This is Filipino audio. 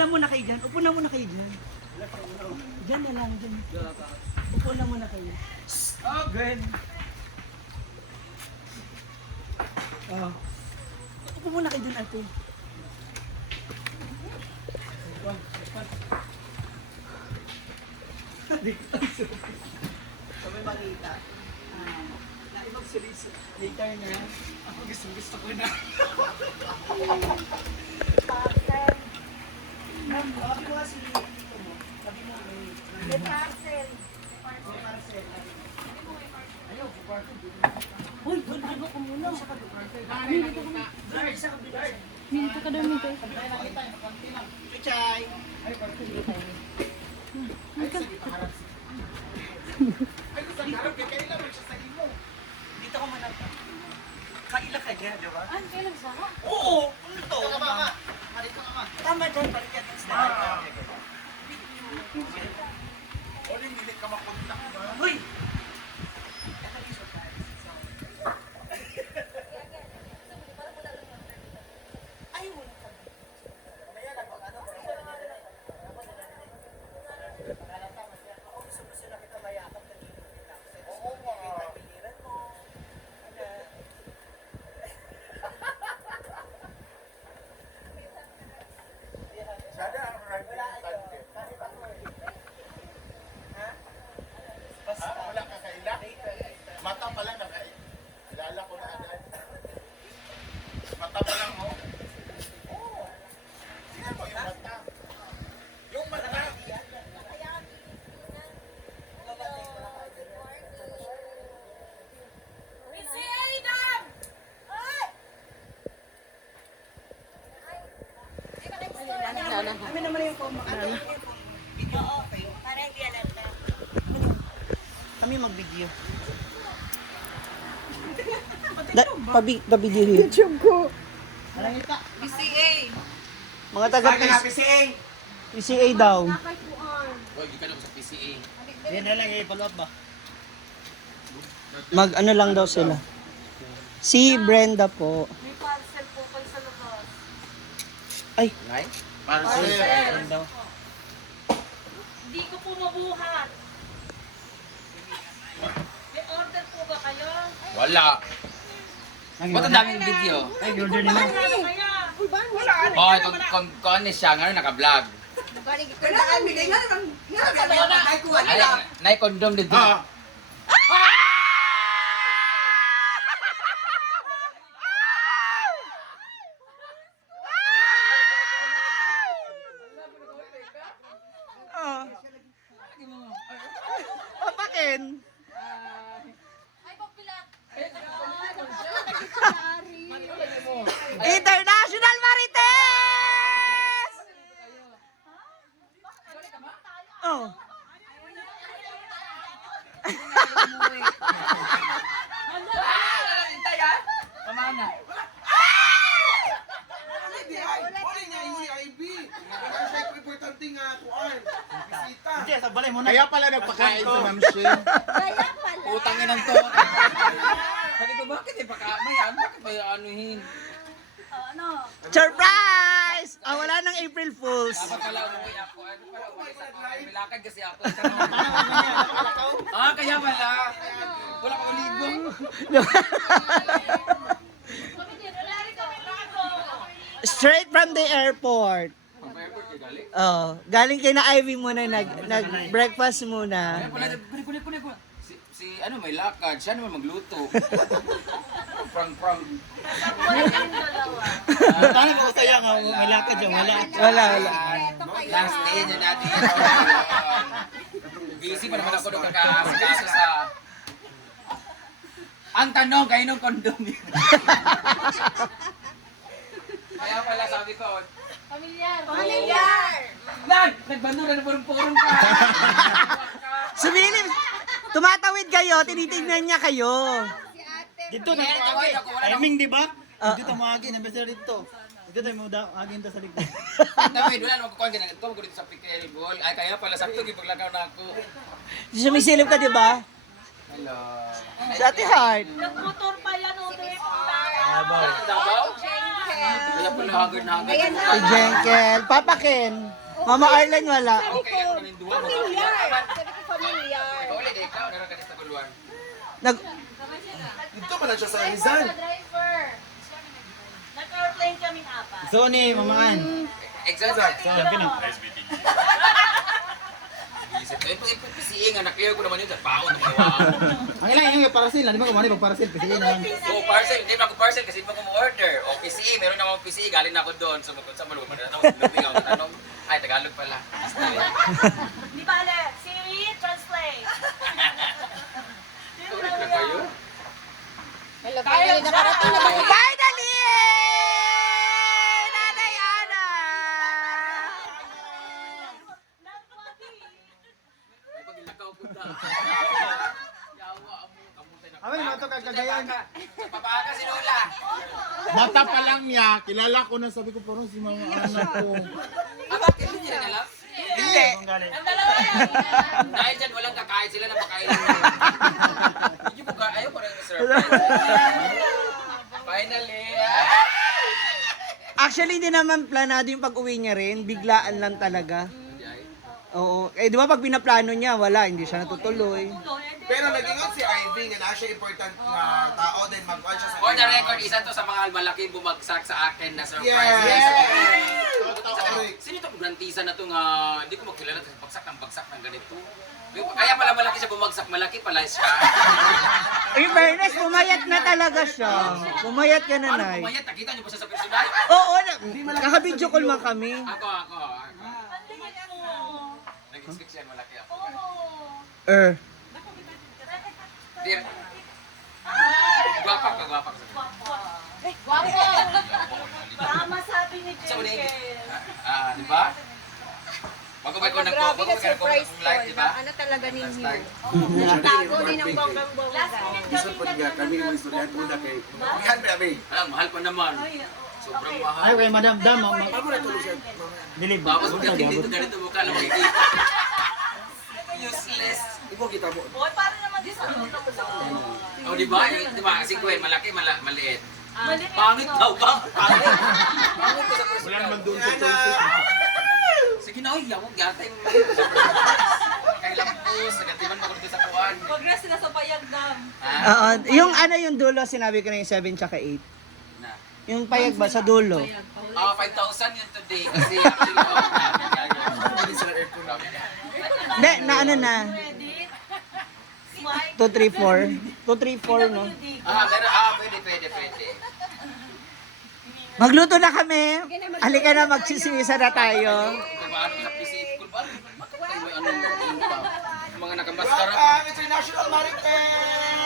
na muna kayo dyan. Upo na muna kayo dyan. Dyan na lang, dyan. Upo na muna kayo. Oh, good. Oh. Upo muna kayo dyan, ate. So may makita. Na ibang sulis. Later na. Ako gusto ko na. Parcel. Ako kasi ito mo. Sabi mo May parcel. parcel. Ayaw, parcel. Uy, doon ko muna. Isa ka doon. Isa ka doon. Minto ka daw, minto. Pichay! Ay, parcel. Ay, sige, paharap siya. Ay, gusto niyo, kailan mo siya sa imo. Dito ko manap. Kaila ka dyan, di ba? Ay, kailan sa ako? Oo! Ano to? Tama dyan, balik yan sa O, hindi ka makontak ba? Uy! Sana ang ranking content. Wala ka kaila? Mata pa lang kilala ko na agad. Mata pa lang, oh. Oo. Tingnan mo yung mata. Yung mata. Missy Adam! Kami naman yung video ko kayo. Para hindi alala. Kami mag-video. Pa-video YouTube ko. Alangita. PCA. Mga taga PCA. PCA daw. Kakay puan. Oy, di ka na sa PCA. Yan na lang i-follow up ba? Mag ano lang daw sila. Si Brenda po. May parcel po kayo sa labas. Ay, Ngay? Parcel. daw. Hindi ko po mabuhat. May order po ba kayo? Wala. Ba't ang daming video? Ay, order nila. Ano kaya? Oh, ito kung siya, ngayon naka-vlog. Ay, naikondom dito. Ah. Papakin. Ay, papilat. International Marites! Oh. Pamana. Hindi, sa balay mo na. Kaya pala nagpakain sa Ma'am Shane. Kaya pala. Utangin ng to. Sabi ko, bakit ipakamayan? Bakit ba anuhin? Ano? Surprise! Ah, wala nang April Fools. Dapat pala umuwi ako. Ano pala umuwi sa ako? Milakad kasi ako. Kaya pala. Wala ko ligong. Kami din. Wala rin kami bago. Straight from the airport. Ang airport kayo galing? Oh, galing kay na Ivy muna nag-breakfast muna. Kaya pala, kunik. Si ano, may lakad. Siya naman magluto. Prang. Wala kami dalawa. Paano ko saya nga may lakad yung wala. Wala. Last day niya natin. Busy pa naman ako nung kakaasa sa... Ang tanong, kayo nung kondom yun. Kaya pala sabi ko, Pamilyar. Nagbandura na purong-purong ka. Sumilip! Tumatawid kayo, tinitignan niya kayo. Dito na Tawid ako, wala timing di ba? Ah. Dito mo agi na basta dito. Dito tayo mo da agi ta sa likod. Tawid, wala naman kukuhan ka na. Ito, ko dito sa pickleball. Ay, kaya pala sakto, ipaglakaw na ako. Sumisilip ka, di ba? Hello. Sa Ate Heart. Nagmotor pa yan, Ode. Dabaw? Kaya pala haggard na haggard. Ayan na. Si Jenkel. Papa Ken. Mama Arlen wala. Okay, kaya kami duwa mo. Familiar. Sabi ko familiar. Ikaw ulit, ikaw. Naran ka sa kaguluhan. Nag Dito man na siya sa Rizal. Driver. Nag-airplane kaming apat. Sony, mamaan. Exact. Saan ka na? PCA nga, na-clear ko naman yun. Paon ng gawaan. Ang ilang yung parasil. Hindi mo kumani pag parasil. Pisiin naman. Oo, parcel. Hindi na ako parcel kasi hindi mo ko order. O PCA, meron na akong PCA. Galing na ako doon. Sumagot sa maluman. Tanong, ay, Tagalog pala. Di ba, Alex? Siri, translate. Ano na kayo? Hello, finally nakarating na ba? Finally! Nanay Ana! Ay, pag ilakaw ko na. Yawa mo. Kamutay na. Amin, mato ka kagayan. Papaga si Lola. Bata pa lang niya, kilala ko na, sabi ko parang si mga anak ko. Bakit hindi niya alam? Hindi. Ang dalawa yan. Dahil dyan walang kakain sila na pakain nila. Hindi ko ayaw ko rin surprise. Finally. Actually, hindi naman planado yung pag-uwi niya rin. Biglaan lang talaga. Oo. Eh, di ba pag pinaplano niya, wala. Hindi siya natutuloy. Pero nag-ingat si Ivy nga na siya important na tao din mag-on siya sa For the record, isa to sa mga malaking bumagsak sa akin na surprise. Yes! Totoo. Sino itong grantisa na to nga hindi ko magkilala kasi bagsak ng ganito. Kaya pala malaki siya bumagsak, malaki pala siya. In fairness, pumayat na talaga siya. Pumayat ka na, Ano Nay. pumayat? Nakita niyo ba siya sa personal? Oo, kaka-video call man kami. Ako. Ang tingin mo. Nag-expect siya malaki ako. Oo. Dear. Gwapa ka. Guwapo. Tama sabi ni Jenkel. Di ba? Bago ba ko Grabe na surprise nag-live, call. di ba? Ano talaga Last ninyo? time. Nagtago din ang bonggang-bongga. Last minute kami Mahal pa naman. Sobrang mahal. Ay, kay Madam Dam. Bilib. Tapos pagdating dito, ganito mukha lang makikita. Useless. Ipo kita mo. Boy, para naman di sa ano. O, di ba? Di ba? Kasi Gwen, malaki, maliit. Maliit Pangit to. daw ba? Pangit. Pangit ko sa Wala personal. naman doon sa Tulsi. Sige na, yawag yata yung kailang pus, nagatiman mo ko dito sa kuwan. Progress sila sa payag dam. Oo, yung ano yung dulo, sinabi ko na yung 7 tsaka 8. Na. Yung payag ba sa dulo? 5,000 yun today kasi actually, Hindi sila aircon. Hindi, na ano na. Ready? Smile. 2, 3, 4. 2, 3, 4, no? pwede. Magluto na kami. Halika na, magsisisa na tayo. Kung paano sa PC, kung paano, bakit tayo may ano, yung mga nakamaskara pa. Welcome, International Maritime!